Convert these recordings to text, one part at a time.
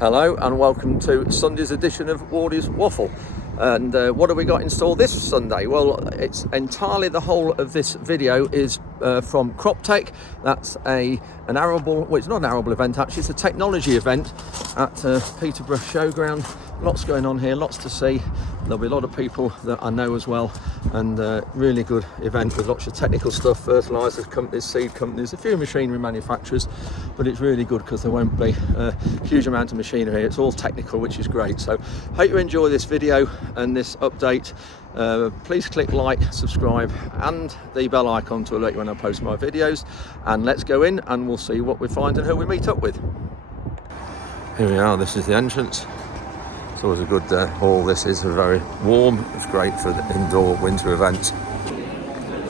Hello and welcome to Sunday's edition of Wardy's Waffle. And what have we got in store this Sunday? Well, it's entirely the whole of this video is from Croptec. That's an arable, well, it's not an arable event actually, it's a technology event at Peterborough Showground. Lots going on here, lots to see. There'll be a lot of people that I know as well, and really good event with lots of technical stuff, fertilisers companies, seed companies, a few machinery manufacturers, but it's really good because there won't be a huge amount of machinery. It's all technical, which is great. So hope you enjoy this video and this update. Please click like, subscribe and the bell icon to alert you when I post my videos, and let's go in and we'll see what we find and who we meet up with. Here we are, this is the entrance. It's always a good hall. This is very warm. It's great for the indoor winter events.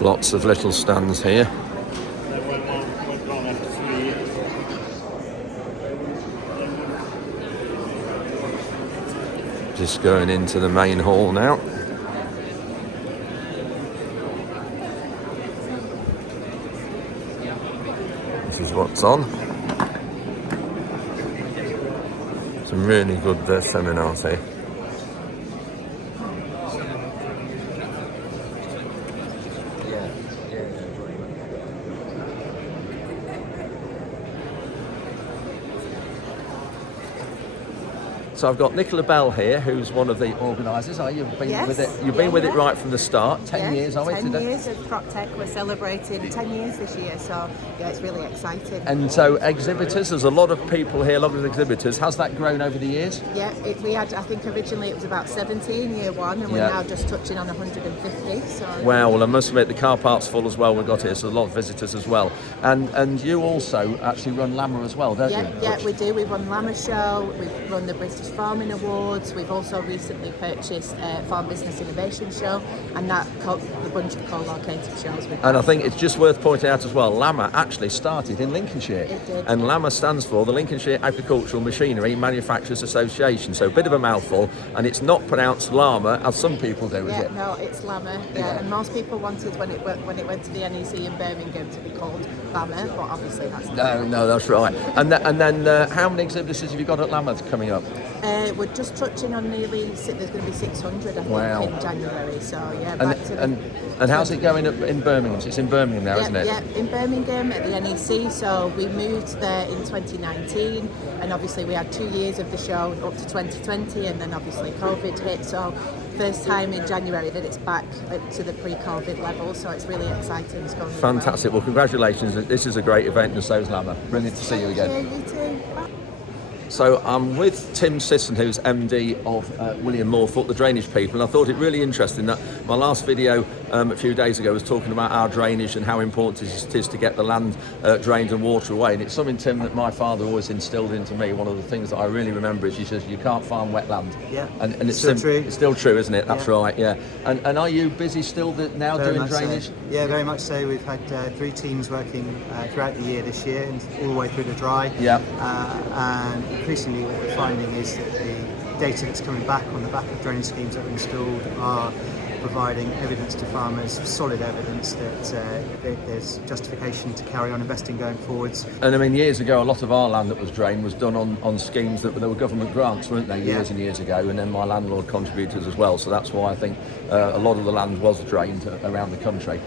Lots of little stands here. Just going into the main hall now. This is what's on. Some really good seminars here. So I've got Nicola Bell here, who's one of the organisers. You've been with it. You've been with it right from the start. 10 years, are we? 10 years of Croptec. We're celebrating 10 years this year, so yeah, it's really exciting. And so exhibitors, there's a lot of people here, a lot of exhibitors. Has that grown over the years? Yeah, we had, I think originally it was about 70 in year one, and we're now just touching on 150. So. Wow, well I must admit the car park's full as well. We've got here, so a lot of visitors as well. And you also actually run LAMA as well, don't you? Yeah, we do. We run LAMA show. We run the British Farming Awards. We've also recently purchased Farm Business Innovation Show, and that a bunch of co-located shows. And I think it's just worth pointing out as well, LAMA actually started in Lincolnshire. It did. And LAMA stands for the Lincolnshire Agricultural Machinery Manufacturers Association. So a bit of a mouthful, and it's not pronounced LAMA as some people do, is it? No, it's LAMA. Yeah, and most people wanted when it went to the NEC in Birmingham to be called LAMA, but obviously that's not. No, that's right. And then how many exhibitors have you got at LAMA coming up? We're just touching on nearly, there's going to be 600 I think in January, so yeah. And how's it going in Birmingham? It's in Birmingham now, isn't it? Yeah, in Birmingham at the NEC, so we moved there in 2019, and obviously we had 2 years of the show up to 2020, and then obviously COVID hit, so first time in January that it's back to the pre-COVID level, so it's really exciting. It's going fantastic. Well, congratulations. This is a great event, and so is LAMA. Brilliant to see you again. You too. So I'm with Tim Sisson, who's MD of William Moorfoot, the drainage people, and I thought it really interesting that my last video a few days ago was talking about our drainage and how important it is to get the land drained and water away. And it's something, Tim, that my father always instilled into me. One of the things that I really remember is he says you can't farm wetland. Yeah. And it's still true. It's still true, isn't it? That's right. Yeah. And are you busy still now doing drainage? So. Yeah, very much so. We've had 3 teams working throughout the year this year, and all the way through to dry. Yeah. And increasingly, what we're finding is that the data that's coming back on the back of drainage schemes that are installed are providing evidence to farmers, solid evidence that there's justification to carry on investing going forwards. And I mean, years ago, a lot of our land that was drained was done on schemes that there were government grants, weren't they, years and years ago, and then my landlord contributed as well. So that's why I think a lot of the land was drained around the country.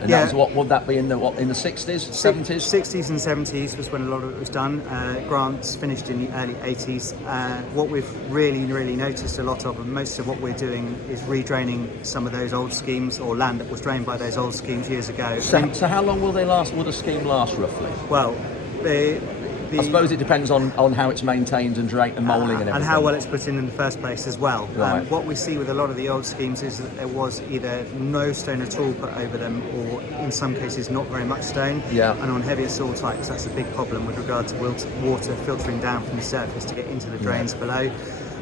And that was, what would that be in the 60s, 70s? 60s and 70s was when a lot of it was done. Grants finished in the early 80s. What we've really noticed a lot of, and most of what we're doing, is redraining some of those old schemes, or land that was drained by those old schemes years ago. So how long will they last? Will the scheme last roughly? Well, I suppose it depends on how it's maintained and moulding and everything. And how well it's put in the first place as well. Right. What we see with a lot of the old schemes is that there was either no stone at all put over them, or in some cases not very much stone. Yeah. And on heavier soil types, that's a big problem with regard to water filtering down from the surface to get into the drains below.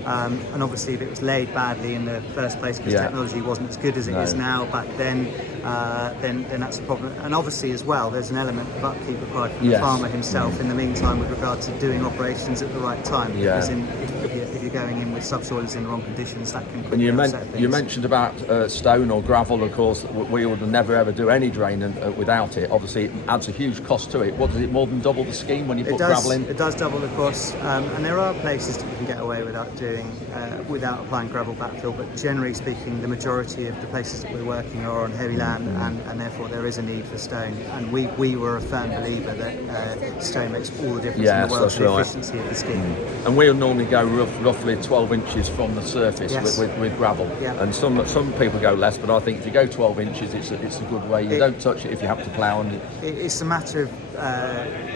And obviously if it was laid badly in the first place because technology wasn't as good as it is now back then that's a problem. And obviously as well there's an element of upkeep required from the farmer himself in the meantime with regard to doing operations at the right time. Because if you you're going in with subsoilers in the wrong conditions, that can And quickly upset things. you mentioned about stone or gravel. Of course, we would never ever do any drain without it. Obviously, it adds a huge cost to it. What does it more than double the scheme when you put gravel in? It does double the cost, and there are places that you can get away without applying gravel backfill. But generally speaking, the majority of the places that we're working are on heavy land, and therefore there is a need for stone. And we were a firm believer that stone makes all the difference in the world to the efficiency of the scheme. And we'll normally go roughly 12 inches from the surface with gravel. Yeah. And some people go less, but I think if you go 12 inches, it's a good way. You don't touch it if you have to plough. It's a matter of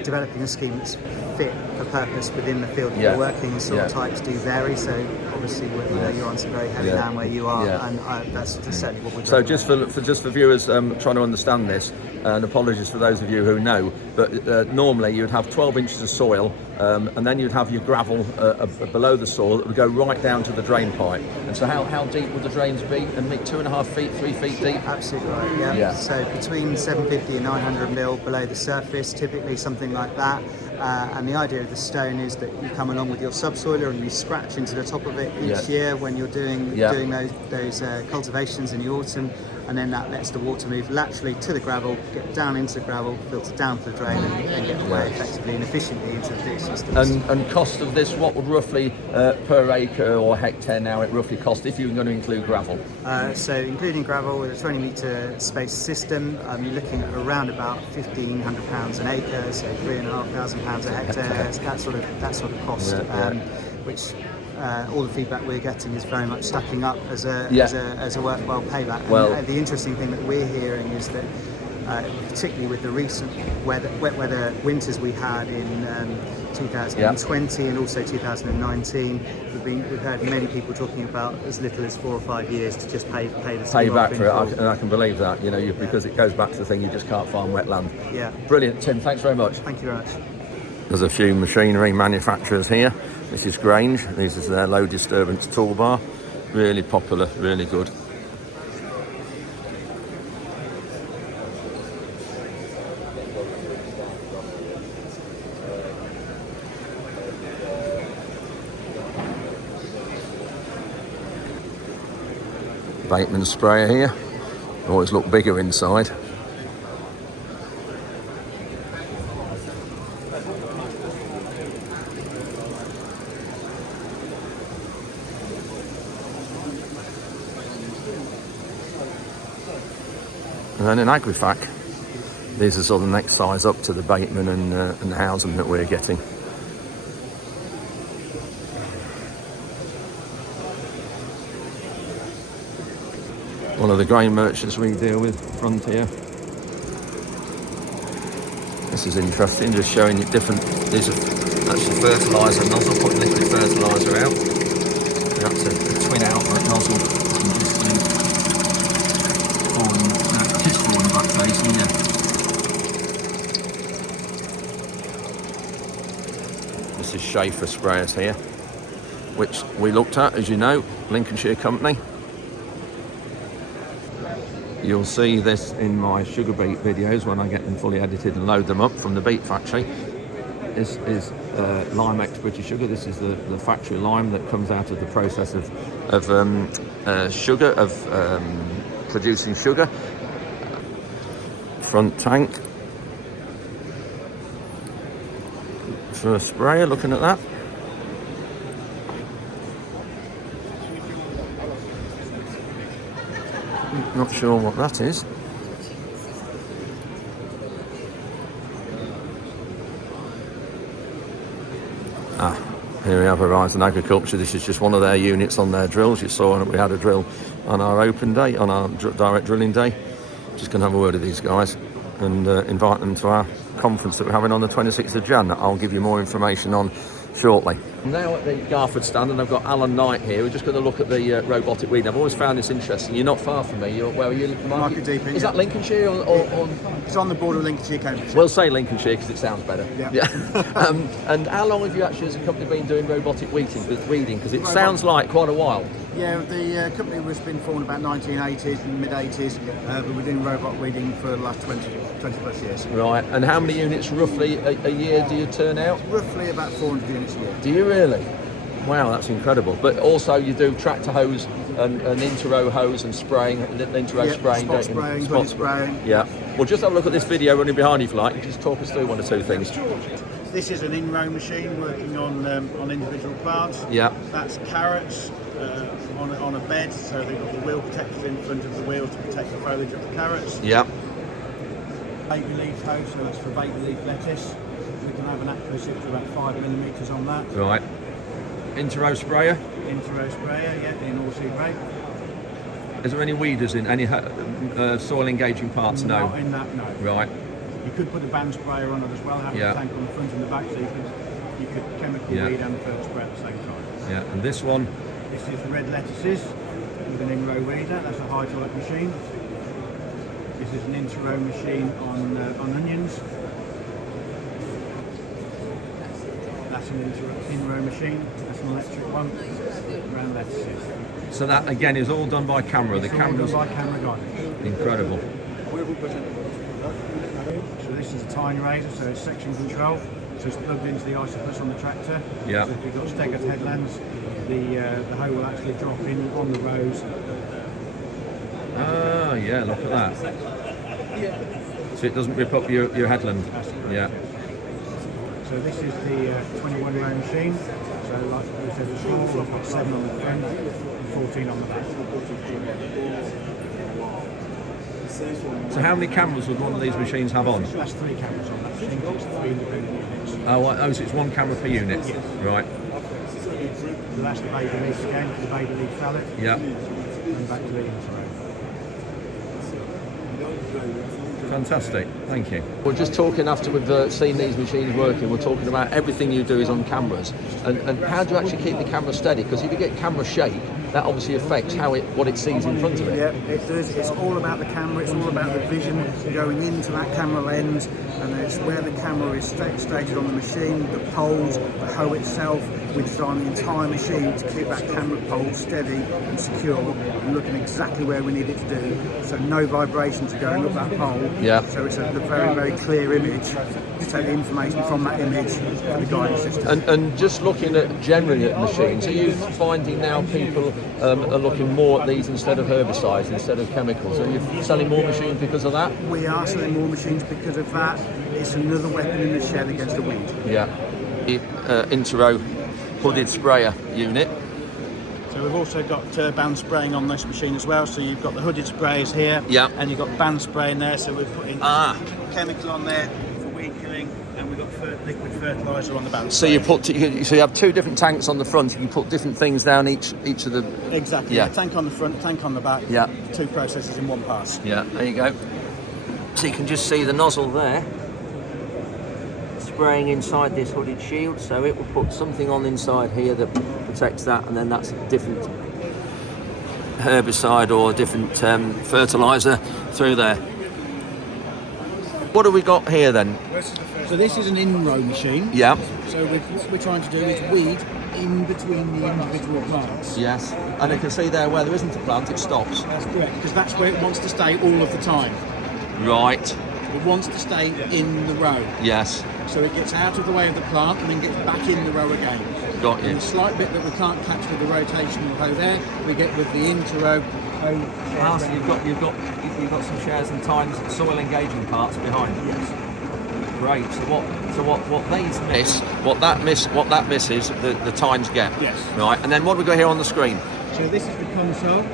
developing a scheme that's fit for purpose within the field that you're working in. Soil types do vary, so obviously you're on some very heavy land where you are, and that's certainly what we're doing. So just for viewers trying to understand this, and apologies for those of you who know, but normally you'd have 12 inches of soil, and then you'd have your gravel below the soil that would go right down to the drain pipe. And so how deep would the drains be? And 2.5 feet, 3 feet deep? Absolutely right, yeah. So between 750 and 900 mil below the surface, typically something like that. And the idea of the stone is that you come along with your subsoiler and you scratch into the top of it each year when you're doing those cultivations in the autumn, and then that lets the water move laterally to the gravel, get down into the gravel, filter down to the drain, and get away effectively and efficiently into the field systems. And cost of this, what would roughly per acre or hectare now it roughly cost if you were going to include gravel? So including gravel with a 20 metre space system, you're looking at around about £1,500 an acre, so £3,500 a hectare, that sort of cost, which all the feedback we're getting is very much stacking up as a worthwhile payback. And the interesting thing that we're hearing is that particularly with the recent wet weather winters we had in 2020 and also 2019, we've heard many people talking about as little as 4 or 5 years to just pay the scheme back off for it, and I can believe that, because it goes back to the thing, you just can't farm wetland. Yeah. Brilliant, Tim, thanks very much. Thank you very much. There's a few machinery manufacturers here. This is Grange, this is their low disturbance toolbar, really popular, really good. Bateman sprayer here, always look bigger inside. And then in Agrifac, these are sort of the next size up to the Bateman and Housen that we're getting. One of the grain merchants we deal with, Frontier. This is interesting, just showing you different, these are actually fertiliser nozzle, putting liquid fertiliser out. That's a twin outlet nozzle. This is Schaefer sprayers here, which we looked at, as you know, Lincolnshire company. You'll see this in my sugar beet videos when I get them fully edited and load them up from the beet factory. This is Limex British Sugar. This is the factory lime that comes out of the process of producing sugar. Front tank for a sprayer, looking at that. Not sure what that is. Here we have Horizon Agriculture. This is just one of their units on their drills. You saw that we had a drill on our open day, on our direct drilling day. Just going to have a word with these guys and invite them to our conference that we're having on the 26th of Jan. I'll give you more information on shortly. I'm now at the Garford stand and I've got Alan Knight here. We're just going to look at the robotic weeding. I've always found this interesting. You're not far from me. Where are you? Market Deeping. Is that Lincolnshire or? It's on the border of Lincolnshire, Cambridgeshire. We'll say Lincolnshire because it sounds better. Yeah. And how long have you actually as a company been doing robotic weeding? Because it sounds like quite a while. Yeah, the company was been formed about 1980s and mid-80s, but we're doing robot weeding for the last 20 plus years. Right, and how many units roughly a year do you turn out? Roughly about 400 units a year. Do you really? Wow, that's incredible. But also you do tractor hose and inter-row hose and spraying, inter-row spraying, spot don't you? spraying, hooded spraying. Yeah. Well, just have a look at this video running behind you if you like. Just talk us through one or two things. This is an in-row machine working on individual plants. Yeah. That's carrots on a bed, so they've got the wheel protectors in front of the wheel to protect the foliage of the carrots. Yeah. Baby leaf hose, so that's for baby leaf lettuce. We can have an accuracy up to about 5mm on that. Right. Inter-row sprayer. Inter-row sprayer, yeah, in all seed rape. Is there any weeders in any soil engaging parts? No. Not in that, no. Right. You could put a band sprayer on it as well, have a tank on the front and the back, so you could chemical weed and further spray at the same time. Yeah, and this one? This is red lettuces with an in-row weeder. That's a hydraulic machine. This is an inter-row machine on onions. That's an in-row machine. That's an electric one around lettuces. So that again is all done by camera. It's the camera's all done by camera guidance. Incredible. So this is a tine razor, so it's section control. So it's plugged into the isopus on the tractor. Yeah. So if you've got staggered headlands, the hoe will actually drop in on the rows. Ah, yeah, look at that. So it doesn't rip up your headland. Yeah. So this is the 21 row machine. So like we said before, we've got 7 on the front and 14 on the back. So how many cameras would one of these machines have on? That's 3 cameras on that machine. It's 3 independent units. Oh, so it's 1 camera per unit? Yes. Right. So that's the baby leaf again, for the baby leaf salad. Yeah. And back to the intro. Fantastic, thank you. We're just talking after we've seen these machines working, we're talking about everything you do is on cameras. And how do you actually keep the camera steady? Because if you get camera shake, that obviously affects what it sees in front of it. Yeah, it does. It's all about the camera, it's all about the vision going into that camera lens, and it's where the camera is staged on the machine, the poles, the hoe itself. We design the entire machine to keep that camera pole steady and secure and looking exactly where we need it to do. So no vibrations are going up that pole. Yeah. So it's a very, very clear image. You take the information from that image for the guidance system. And just looking at generally at machines, are you finding now people are looking more at these instead of herbicides, instead of chemicals? Are you selling more machines because of that? We are selling more machines because of that. It's another weapon in the shed against the weed. Yeah. The inter-row hooded sprayer unit. So we've also got band spraying on this machine as well. So you've got the hooded sprayers here, yeah, and you've got band spray in there. So we're putting chemical on there for weed killing, and we've got liquid fertiliser on the band. So you have 2 different tanks on the front. You can put different things down each of the. Exactly. Yeah. A tank on the front, tank on the back. Yeah. 2 processes in one pass. Yeah. There you go. So you can just see the nozzle there, spraying inside this hooded shield, so it will put something on inside here that protects that, and then that's a different herbicide or a different fertiliser through there. What have we got here then? So this is an in-row machine. Yeah. So what we're trying to do is weed in between the individual plants. Yes. And you can see there where there isn't a plant, it stops. That's correct, because that's where it wants to stay all of the time. Right. It wants to stay in the row. Yes. So it gets out of the way of the plant and then gets back in the row again. Got you. And the slight bit that we can't catch with the rotational hoe there, we get with the inter-row hoe. Ah, so you've got some shares and tines, soil engaging parts behind it. Yes. Great. So what these miss, what that misses, the tines get. Yes. Right. And then what have we got here on the screen? So this is the console.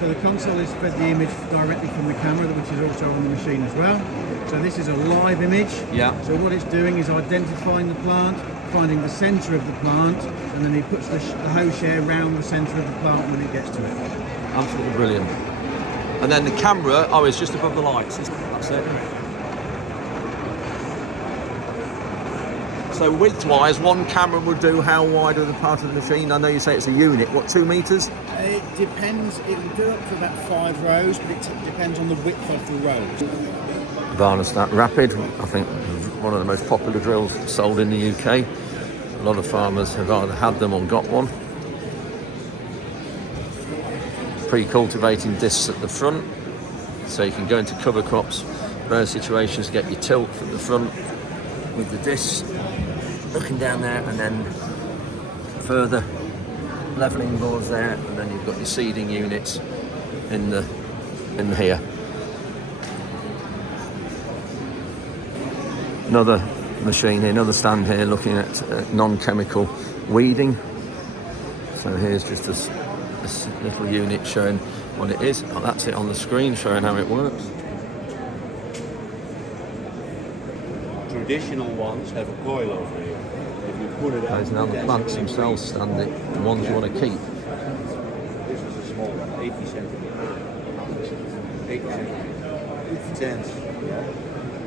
So the console is fed the image directly from the camera, which is also on the machine as well. So this is a live image. Yeah. So what it's doing is identifying the plant, finding the centre of the plant, and then he puts the hoe share round the centre of the plant when it gets to it. Absolutely brilliant. And then the camera, it's just above the lights. That's it. So width-wise, one camera would do how wide of the part of the machine? I know you say it's a unit. What, 2 meters? It depends. It will do up to about 5 rows, but it depends on the width of the rows. Varnistat Rapid, I think one of the most popular drills sold in the UK. A lot of farmers have either had them or got one. Pre-cultivating discs at the front, so you can go into cover crops, various situations, get your tilt at the front with the discs looking down there, and then further levelling boards there, and then you've got your seeding units in here. Another machine here, another stand here looking at non-chemical weeding. So here's just this little unit showing what it is. Oh, that's it on the screen showing how it works. Traditional ones have a coil over here. If you put it out, There's now the plants themselves standing, the ones you want to keep. this is a small one, 80 centimeters. 80 centimeters. It's dense. Yeah.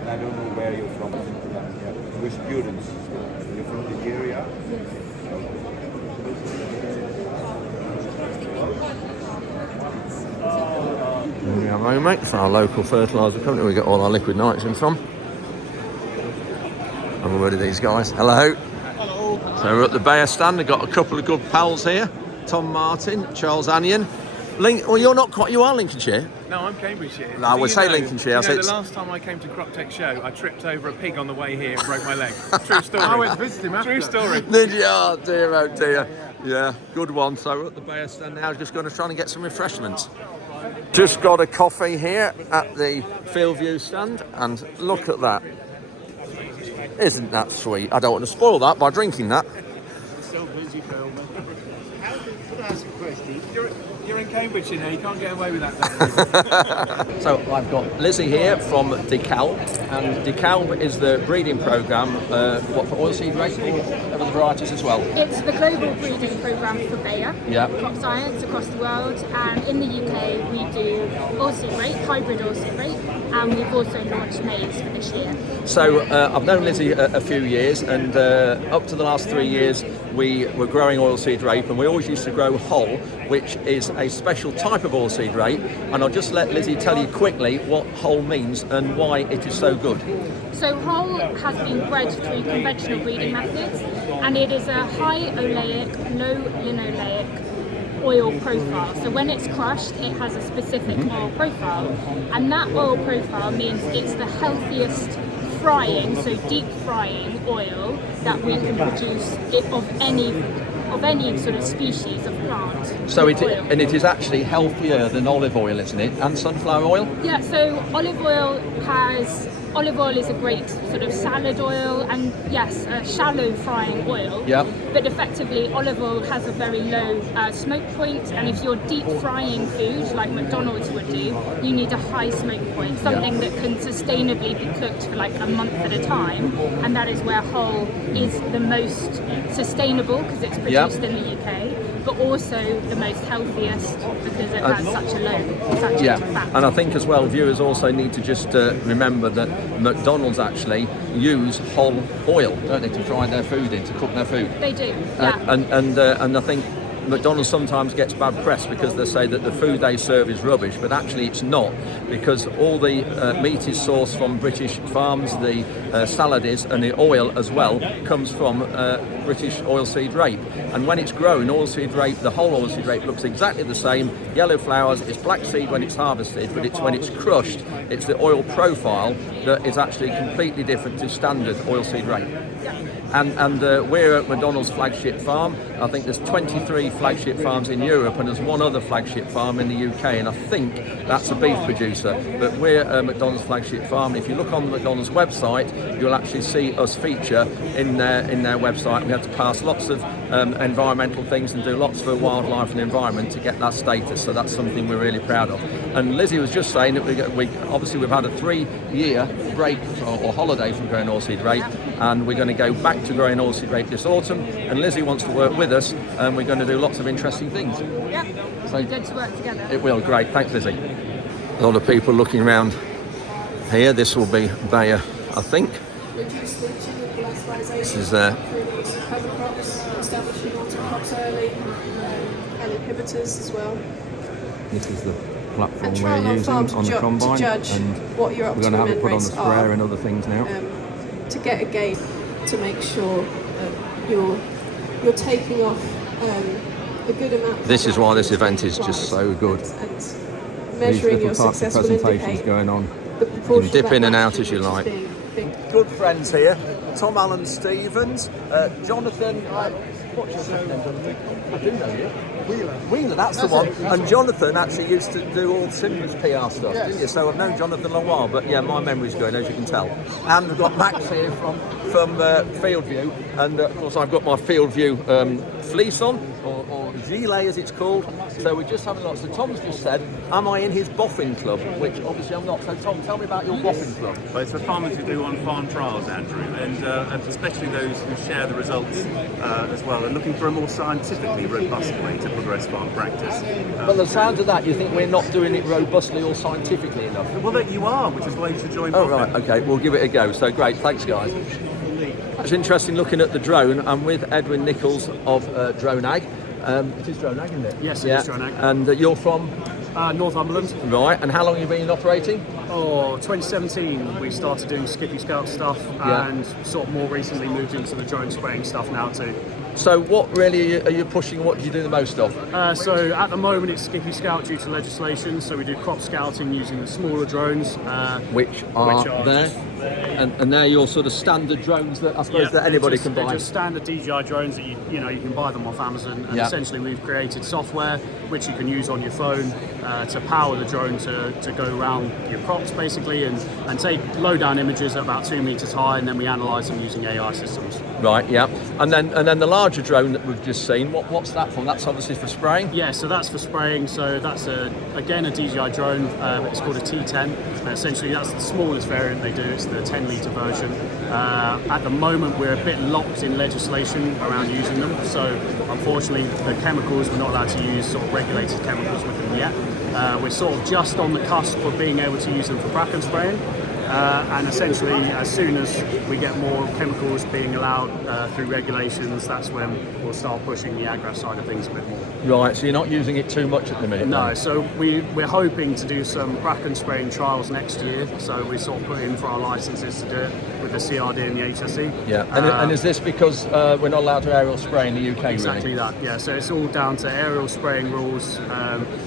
I don't know where you're from. Yeah. We're students. You're from Nigeria? There we are, mate, for our local fertiliser company. We get all our liquid nitrogen from. Have a word of these guys. Hello. Hello. So we're at the Bayer stand. I've got a couple of good pals here. Tom Martin, Charles Anion. Well, you're not quite. You are Lincolnshire. No, I'm Cambridgeshire. No, I would say Lincolnshire. The last time I came to Croptec show, I tripped over a pig on the way here and broke my leg. True story. I went to visit him after. True story. Did you? Oh dear, oh dear. Yeah, good one. So we're at the Bayer stand now. Just going to try and get some refreshments. Just got a coffee here at the Fieldview stand, and look at that. Isn't that sweet? I don't want to spoil that by drinking that. So busy, Phil. Could I ask a question? You're in Cambridgeshire now, you can't get away with that. So I've got Lizzie here from DeKalb, and DeKalb is the breeding programme, what, for oilseed rape or other varieties as well? It's the global breeding programme for Bayer, Yeah. crop science across the world, and in the UK we do oilseed rape, hybrid oilseed rape, and we've also launched maize for this year. So I've known Lizzie a few years, and up to the last 3 years we were growing oilseed rape, and we always used to grow Hull, which is a special type of oilseed rape, and I'll just let Lizzie tell you quickly what Hull means and why it is so good. So Hull has been bred through conventional breeding methods, and it is a high oleic, low linoleic oil profile. So when it's crushed, it has a specific oil profile, and that oil profile means it's the healthiest frying, so deep frying oil that we can produce of any sort of species of plant. So it is actually healthier than olive oil, isn't it? And sunflower oil? Yeah, so olive oil is a great sort of salad oil, and yes, a shallow frying oil. Yeah. But effectively, olive oil has a very low smoke point, and if you're deep frying food like McDonald's would do, you need a high smoke point, something that can sustainably be cooked for like a month at a time, and that is where Hull is the most sustainable because it's produced in the UK, but also the most healthiest because it has such a low saturated fat. And I think as well, viewers also need to just remember that McDonald's actually use Hull oil, don't they, to fry their food in, to cook their food. They do, yeah. And I think McDonald's sometimes gets bad press because they say that the food they serve is rubbish, but actually it's not, because all the meat is sourced from British farms, the salad is, and the oil as well comes from British oilseed rape. And when it's grown, oilseed rape, the whole oilseed rape looks exactly the same, yellow flowers, it's black seed when it's harvested, but it's when it's crushed, it's the oil profile that is actually completely different to standard oilseed rape. And we're at McDonald's flagship farm. I think there's 23 flagship farms in Europe, and there's one other flagship farm in the UK, and I think that's a beef producer. But we're at McDonald's flagship farm. If you look on the McDonald's website, you'll actually see us feature in their website. We had to pass lots of environmental things and do lots for wildlife and environment to get that status. So that's something we're really proud of. And Lizzie was just saying that we've had a 3-year break or holiday from growing oilseed rape, and we're going to go back to growing oilseed rape this autumn, and Lizzie wants to work with us, and we're going to do lots of interesting things. Yeah, So good to work together. it will. Great, thanks Lizzie. A lot of people looking around here. This will be Bayer, I think. This is cover crops, establishing autumn crops early, and inhibitors as well. this is the platform And try we're on using farm on the combine, to judge and what your we're going to have it optimum put on the rates sprayer are, and other things now. to get a gauge to make sure you're taking off a good amount. This is why this event is just so good. And These measuring little your types of success will presentations indicate going on. the proportion You can dip of in that and out as nitrogen you which like. is being Good friends here. Tom Allen Stevens, Jonathan What's your second name, Jonathan? I do know you. Wheeler, that's the That's one. it. And Jonathan actually used to do all Timber's PR stuff, didn't you? So I've known Jonathan a long while, but yeah, my memory's going, as you can tell. And we've got Max here from Fieldview, and of course I've got my Fieldview fleece on, or gilet as it's called. So we're just having lots. So Tom's just said, am I in his boffin club? Which obviously I'm not. So Tom, tell me about your boffin club. Well, it's for farmers who do on-farm trials, Andrew, and especially those who share the results as well, and looking for a more scientifically robust way to progress farm practice. Well, the sound of that, you think we're not doing it robustly or scientifically enough? Well, that you are, which is why you should join. Oh, Boffin. right, okay, we'll give it a go. So great, thanks, guys. It's interesting looking at the drone. I'm with Edwin Nichols of Drone Ag. It is Drone Ag, isn't it? Yes, it is Drone Ag. And you're from? Northumberland. Right, and how long have you been operating? Oh, 2017 we started doing Skippy Scout stuff, and sort of more recently moved into the drone spraying stuff now too. So what really are you pushing? What do you do the most of? So at the moment it's Skippy Scout due to legislation, so we do crop scouting using the smaller drones. Which are there? And they're your sort of standard drones that I suppose that anybody can buy. They're just standard DJI drones that you can buy them off Amazon, and essentially we've created software which you can use on your phone to power the drone to go around your crops basically and take low down images at about 2 meters high, and then we analyse them using AI systems. Right, yeah. And then the larger drone that we've just seen, what's that for? That's obviously for spraying? Yeah, so that's for spraying. So that's again a DJI drone. It's called a T10. Essentially that's the smallest variant they do. It's the 10 litre version. At the moment we're a bit locked in legislation around using them. So unfortunately the chemicals, we're not allowed to use sort of regulated chemicals with them yet. We're sort of just on the cusp of being able to use them for bracken spraying. And essentially, as soon as we get more chemicals being allowed through regulations, that's when we'll start pushing the agro side of things a bit more. Right, so you're not using it too much at the minute? No, then? so we're hoping to do some bracken spraying trials next year. So we sort of put in for our licenses to do it with the CRD and the HSE. Yeah, and is this because we're not allowed to aerial spray in the UK? Exactly really? that, yeah. So it's all down to aerial spraying rules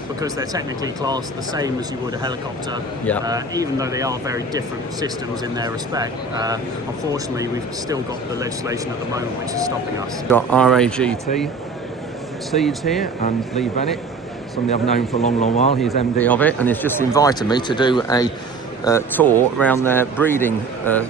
because they're technically classed the same as you would a helicopter. Yeah. Even though they are very different systems in their respect. Unfortunately, we've still got the legislation at the moment which is stopping us. Got RAGT Seeds here, and Lee Bennett, somebody I've known for a long while. He's MD of it, and he's just invited me to do a tour around their breeding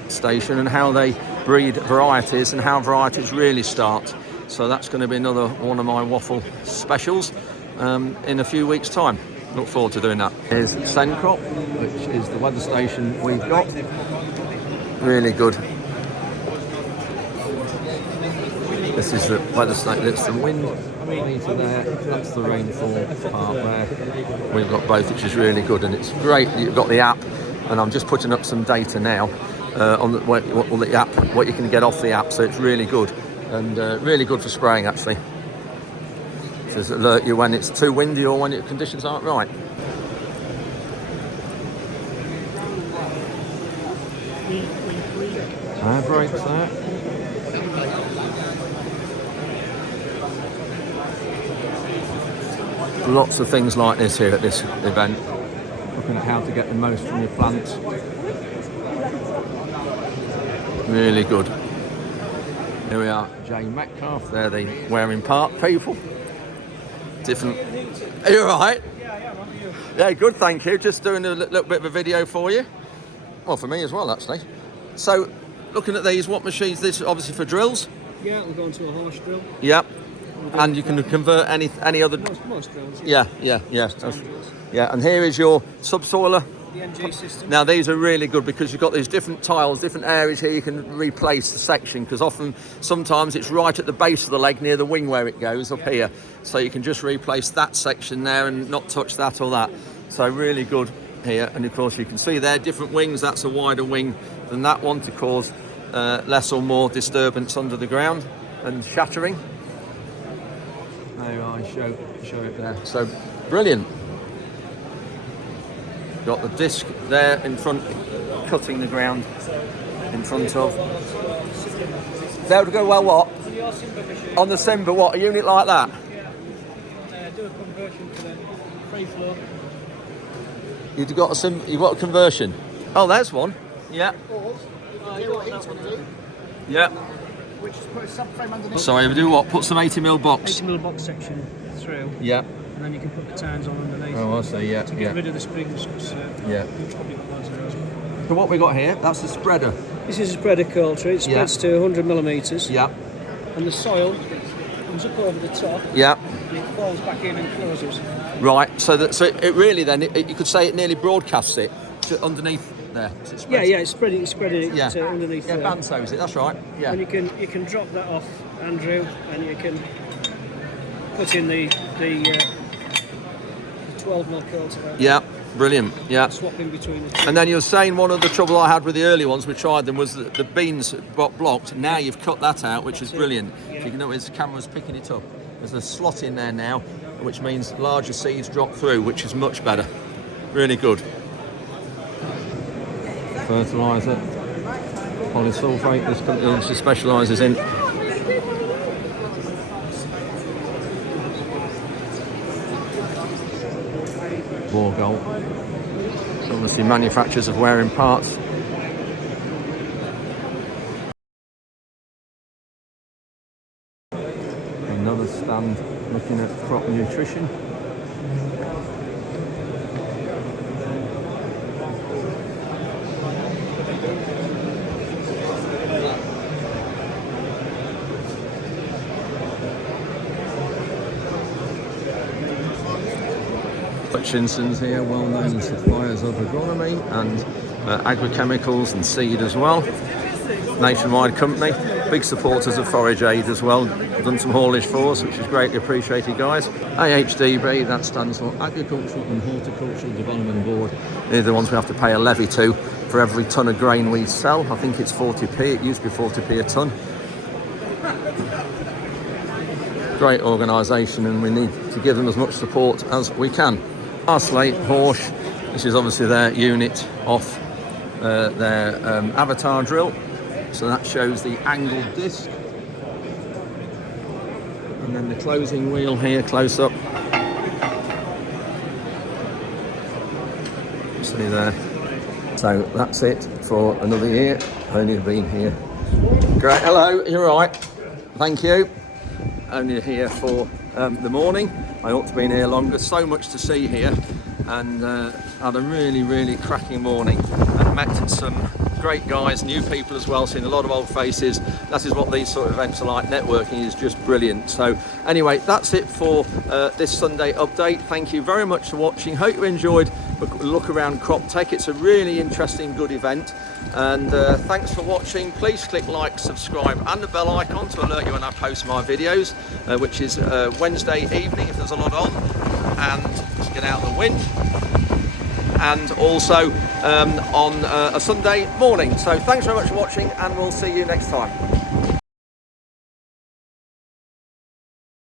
station and how they breed varieties and how varieties really start. So that's going to be another one of my waffle specials in a few weeks' time. Look forward to doing that. Here's Sencrop, which is the weather station we've got. Really good. This is the weather station. It's the wind meter there. That's the rainfall part there. We've got both, which is really good, and it's great that you've got the app. And I'm just putting up some data now on the app, what you can get off the app. So it's really good, and really good for spraying actually. To alert you when it's too windy or when your conditions aren't right. Air brakes there. Lots of things like this here at this event. Looking at how to get the most from your plants. Really good. Here we are, Jay Metcalf. They're the wearing part people. Different. Are you all right? Yeah, good, thank you. Just doing a little bit of a video for you. Well, for me as well, actually. So, looking at these, what machines? This obviously for drills. Yeah, we'll go into a horse drill. Yep. And you can convert any other. Most drills. Yeah. Yeah. And here is your subsoiler. The MG system. Now these are really good because you've got these different tiles, different areas here you can replace the section, because sometimes it's right at the base of the leg near the wing where it goes up here. So you can just replace that section there and not touch that or that. So really good here. And of course you can see there different wings. That's a wider wing than that one to cause less or more disturbance under the ground and shattering. There I show it there. So brilliant. Got the disc there in front, cutting the ground in front of. That would go well what? On the Simba, what? A unit like that? Yeah. Do a conversion for the free flow. You've got a conversion? Oh, there's one. Yeah. Yeah. which is put a subframe underneath. So I do what? Put some 80mm box. 80mm box section through. Yeah. And then you can put the tines on underneath. Oh, I see. Yeah. To get rid of the springs. Yeah. You've probably got those there as well. So what we got here? That's the spreader. This is a spreader coulter. It spreads to 100mm. Yeah. And the soil comes up over the top. Yeah. And it falls back in and closes. Right. So it really then you could say it nearly broadcasts it to underneath there. So It's spreading it underneath. Yeah, bandsaws it. That's right. Yeah. And you can drop that off, Andrew, and you can put in the 12mm coulter. Yeah. Brilliant. Yeah. Swapping between the two. And then you were saying one of the trouble I had with the early ones, we tried them, was that the beans got blocked. Now you've cut that out, which is brilliant. Yeah. So you can notice the camera's picking it up. There's a slot in there now, which means larger seeds drop through, which is much better. Really good. Fertiliser, polysulfate, this company obviously specialises in. Borgold. Obviously manufacturers of wearing parts. Another stand looking at crop nutrition. Hutchinson's here, well-known suppliers of agronomy and agrochemicals and seed as well. Nationwide company, big supporters of Forage Aid as well. Done some haulage for us, which is greatly appreciated, guys. AHDB, that stands for Agricultural and Horticultural Development Board. They're the ones we have to pay a levy to for every tonne of grain we sell. I think it's 40p, it used to be 40p a tonne. Great organisation, and we need to give them as much support as we can. Lastly, Horsch, this is obviously their unit off their avatar drill. So that shows the angled disc. And then the closing wheel here, close up. See there. So that's it for another year. Only been here. Great, hello, you're right. Thank you. Only here for the morning. I ought to be in here longer. So much to see here, and had a really cracking morning and met some great guys, new people as well, seen a lot of old faces. That is what these sort of events are like. Networking is just brilliant. So anyway, that's it for this Sunday update. Thank you very much for watching. Hope you enjoyed a look around Croptec. It's a really interesting, good event. And thanks for watching. Please click like, subscribe and the bell icon to alert you when I post my videos, which is Wednesday evening if there's a lot on, and just get out of the wind, and also on a Sunday morning. So thanks very much for watching, and we'll see you next time.